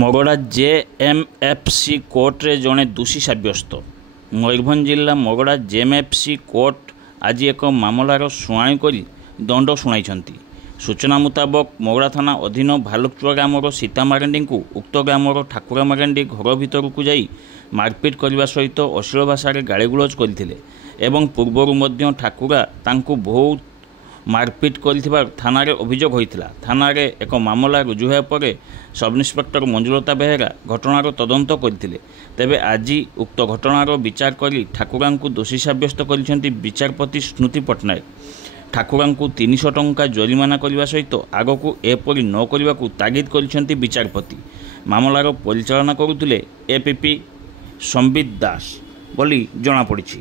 ମଗଡ଼ା JMFC କୋର୍ଟରେ ଜଣେ ଦୋଷୀ ସାବ୍ୟସ୍ତ। ମୟୂରଭଞ୍ଜ ଜିଲ୍ଲା ମଗଡ଼ା ଜେଏମ୍ଏଫ୍ସି କୋର୍ଟ ଆଜି ଏକ ମାମଲାର ଶୁଣାଣି କରି ଦଣ୍ଡ ଶୁଣାଇଛନ୍ତି। ସୂଚନା ମୁତାବକ ମଗଡ଼ା ଥାନା ଅଧୀନ ଭାଲୁକଚୁଆ ଗ୍ରାମର ସୀତା ମାରାଣ୍ଡିଙ୍କୁ ଉକ୍ତ ଗ୍ରାମର ଠାକୁରା ମାରାଣ୍ଡି ଘର ଭିତରକୁ ଯାଇ ମାରପିଟ କରିବା ସହିତ ଅଶ୍ଳୀଳ ଭାଷାରେ ଗାଳିଗୁଲଜ କରିଥିଲେ ଏବଂ ପୂର୍ବରୁ ମଧ୍ୟ ଠାକୁରା ତାଙ୍କୁ ବହୁତ ମାରପିଟ କରିଥିବା ଥାନାରେ ଅଭିଯୋଗ ହୋଇଥିଲା। ଥାନାରେ ଏକ ମାମଲା ରୁଜୁ ହେବା ପରେ ସବ୍ଇନ୍ସପେକ୍ଟର ମଞ୍ଜୁଲତା ବେହେରା ଘଟଣାର ତଦନ୍ତ କରିଥିଲେ। ତେବେ ଆଜି ଉକ୍ତ ଘଟଣାର ବିଚାର କରି ଠାକୁରାଙ୍କୁ ଦୋଷୀ ସାବ୍ୟସ୍ତ କରିଛନ୍ତି ବିଚାରପତି ସ୍ମୃତି ପଟ୍ଟନାୟକ। ଠାକୁରାଙ୍କୁ 300 ଟଙ୍କା ଜରିମାନା କରିବା ସହିତ ଆଗକୁ ଏପରି ନ କରିବାକୁ ତାଗିଦ କରିଛନ୍ତି ବିଚାରପତି। ମାମଲାର ପରିଚାଳନା କରୁଥିଲେ ଏପିପି ସମ୍ବିତ ଦାସ ବୋଲି ଜଣାପଡ଼ିଛି।